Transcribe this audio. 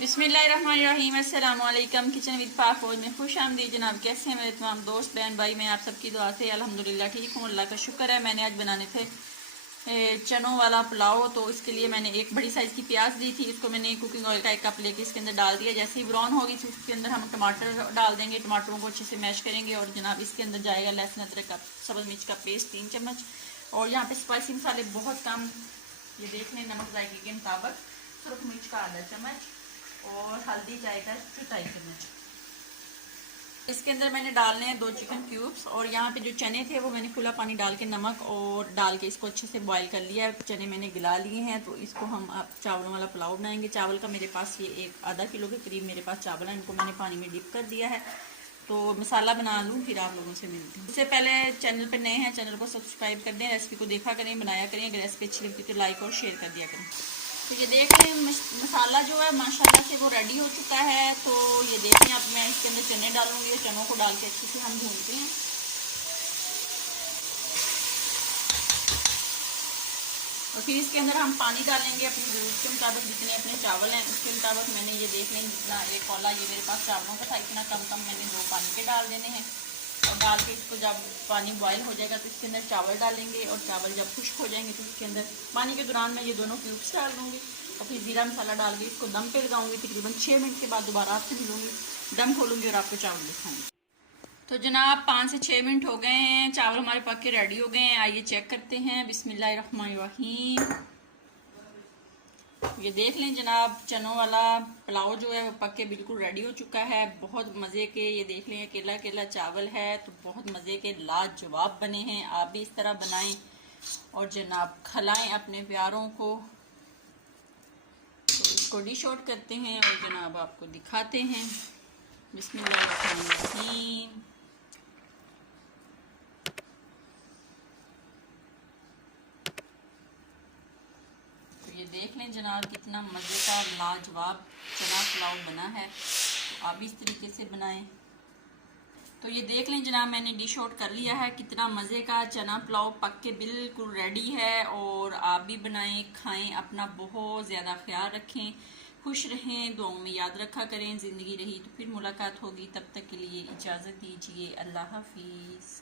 बिस्मिल्लाहिर्रहमानिर्रहीम। अस्सलाम वालेकुम। किचन विद पाक में खुश आमदीद जनाब। कैसे हैं मेरे तमाम दोस्त बहन भाई? मैं आप सबकी दुआ से अल्हम्दुलिल्लाह ठीक हूँ, अल्लाह का शुक्र है। मैंने आज बनाने थे चनों वाला पुलाव। तो इसके लिए मैंने एक बड़ी साइज़ की प्याज ली थी, इसको मैंने कुकिंग ऑयल का 1 कप लेके इसके अंदर डाल दिया। जैसे ही ब्राउन होगी तो इसके अंदर हम टमाटर डाल देंगे, टमाटरों को अच्छे से मैश करेंगे। और जनाब इसके अंदर जाएगा लहसुन अदरक का सब्ज़ मिर्च का पेस्ट 3 चम्मच। और यहाँ पे स्पाइसी मसाले बहुत कम, ये देख लें, नमक जायके के मुताबिक, सुरख मिर्च का आधा चम्मच और हल्दी जाएगा 1/4 चम्मच। इसके अंदर मैंने डालने हैं 2 चिकन क्यूब्स। और यहाँ पे जो चने थे वो मैंने खुला पानी डाल के नमक और डाल के इसको अच्छे से बॉईल कर लिया है। चने मैंने गिला लिए हैं। तो इसको हम अब चावलों वाला पुलाव बनाएंगे। चावल का मेरे पास ये एक आधा किलो के करीब मेरे पास चावल है, इनको मैंने पानी में डिप कर दिया है। तो मसाला बना लूँ, फिर आप लोगों से मिलती हूँ। उससे पहले चैनल पर नए हैं, चैनल को सब्सक्राइब कर दें, रेसिपी को देखा करें, बनाया करें। अगर रेसिपी अच्छी लगती तो लाइक और शेयर कर दिया करें। तो ये देख लें, मसाला जो है माशाल्लाह से वो रेडी हो चुका है। तो ये देखें, अब मैं इसके अंदर चने डालूंगी और चनों को डाल के अच्छे से हम भूनते हैं। और फिर इसके अंदर हम पानी डालेंगे अपनी ज़रूरत के मुताबिक, जितने अपने चावल हैं उसके मुताबिक। मैंने ये देख लें, जितना एक कौला ये मेरे पास चावलों का था, इतना कम कम मैंने 2 पानी के डाल देने हैं। और डाल के इसको जब पानी बॉयल हो जाएगा तो इसके अंदर चावल डालेंगे। और चावल जब खुश्क हो जाएंगे तो इसके अंदर पानी के दौरान मैं ये दोनों क्यूब्स डाल दूँगी। और फिर ज़ीरा मसाला डाल के इसको दम पे लगाऊंगी। तकरीबन 6 मिनट के बाद दोबारा आपसे मिलूँगी, दम खोलूँगी और आपको चावल दिखाऊँगी। तो जनाब 5 से 6 मिनट हो गए हैं, चावल हमारे पक के रेडी हो गए हैं। आइए चेक करते हैं। बिस्मिल्लाहिर्रहमानिर्रहीम। ये देख लें जनाब, चनों वाला पुलाव जो है वो पक के बिल्कुल रेडी हो चुका है। बहुत मज़े के, ये देख लें, अकेला अकेला चावल है तो बहुत मज़े के लाजवाब बने हैं। आप भी इस तरह बनाएं और जनाब खिलाएं अपने प्यारों को। तो इसको डिश आउट करते हैं और जनाब आपको दिखाते हैं। बिस्मिल्लाहिर्रहमानिर्रहीम। ये देख लें जनाब, कितना मज़े का लाजवाब चना पुलाव बना है। तो आप भी इस तरीके से बनाएं। तो ये देख लें जनाब, मैंने डिश आउट कर लिया है। कितना मज़े का चना पुलाव पक के बिल्कुल रेडी है। और आप भी बनाएं, खाएं, अपना बहुत ज़्यादा ख्याल रखें, खुश रहें, दुआओं में याद रखा करें। ज़िंदगी रही तो फिर मुलाकात होगी, तब तक के लिए इजाज़त दीजिए। अल्लाह हाफिज़।